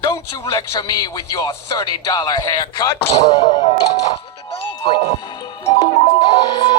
Don't you lecture me with your $30 haircut. Where'd the dog go?